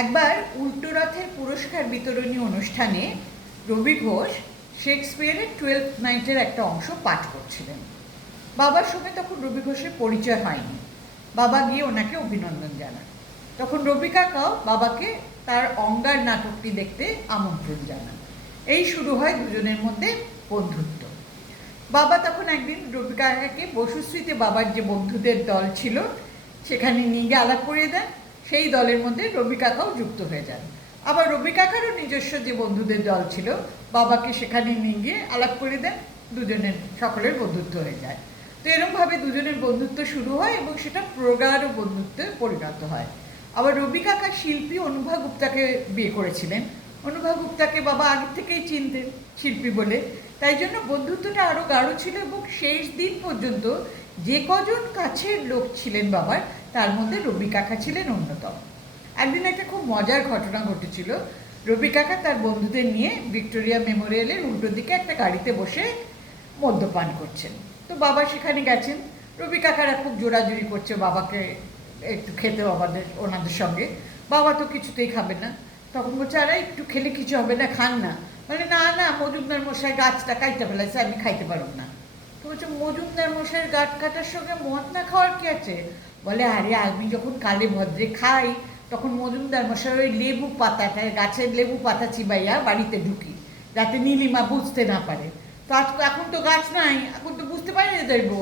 একবার উল্টো রথের পুরস্কার বিতরণী অনুষ্ঠানে রবি ঘোষ শেক্সপিয়ারের 12th নাইটের একটা অংশ পাঠ করছিলেন। বাবার সঙ্গে তখন রবি ঘোষের পরিচয় হয়নি। বাবা গিয়ে ওনাকে অভিনন্দন জানান। তখন রবি কাকাও বাবাকে তার অঙ্গার নাটকটি দেখতে আমন্ত্রণ জানান। এই শুরু হয় দুজনের মধ্যে বন্ধুত্ব। বাবা তখন একদিন রবি কাকাকে বসুশ্রীতে বাবার যে বন্ধুদের দল ছিল সেখানে নিয়ে গিয়ে আলাপ করিয়ে দেন। সেই দলের মধ্যে রবি কাকাও যুক্ত হয়ে যান। আবার রবি কাকারও নিজস্ব যে বন্ধুদের দল ছিল বাবাকে সেখানে নিয়ে গিয়ে আলাপ করে দেন। দুজনের সকলের বন্ধুত্ব হয়ে যায়। তো এরকমভাবে দুজনের বন্ধুত্ব শুরু হয় এবং সেটা প্রগাঢ় বন্ধুত্বে পরিণত হয়। আবার রবি কাকা শিল্পী অনুভা গুপ্তাকে বিয়ে করেছিলেন। অনুভা গুপ্তাকে বাবা আগে থেকেই চিনতেন শিল্পী বলে, তাই জন্য বন্ধুত্বটা আরও গাঢ় ছিল এবং শেষ দিন পর্যন্ত যে কজন কাছের লোক ছিলেন বাবার তার মধ্যে রবি কাকা ছিলেন অন্যতম। একদিন একটা খুব মজার ঘটনা ঘটেছিল। রবি কাকা তার বন্ধুদের নিয়ে ভিক্টোরিয়া মেমোরিয়ালের উল্টো দিকে একটা গাড়িতে বসে মদ্যপান করছেন। তো বাবা সেখানে গেছেন। রবি কাকারা খুব জোরাজুরি করছে বাবাকে একটু খেতে ওনাদের সঙ্গে। বাবা তো কিছুতেই খাবে না। তখন বলছে, আরে একটু খেলে কিছু হবে না, খান না। মানে না না, মজুমদার মশাই গাছটা কাটতে ফেলেছে, আমি খাইতে পারব না। তো বলছে, মজুমদার মশাইয়ের গাছ কাটার সঙ্গে মদ না খাওয়ার কি আছে? বলে, আরে আমি যখন কালে ভদ্রে খাই তখন মজুমদার মশাই ওই লেবু পাতাটা, গাছের লেবু পাতা চিবাইয়া বাড়িতে ঢুকি যাতে নীলিমা বুঝতে না পারে। তো এখন তো গাছ নাই, এখন তো বুঝতে পারি না দেখবো।